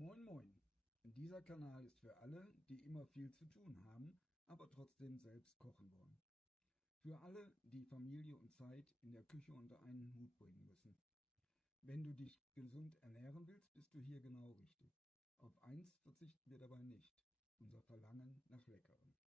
Moin Moin! Dieser Kanal ist für alle, die immer viel zu tun haben, aber trotzdem selbst kochen wollen. Für alle, die Familie und Zeit in der Küche unter einen Hut bringen müssen. Wenn du dich gesund ernähren willst, bist du hier genau richtig. Auf eins verzichten wir dabei nicht: unser Verlangen nach Leckerem.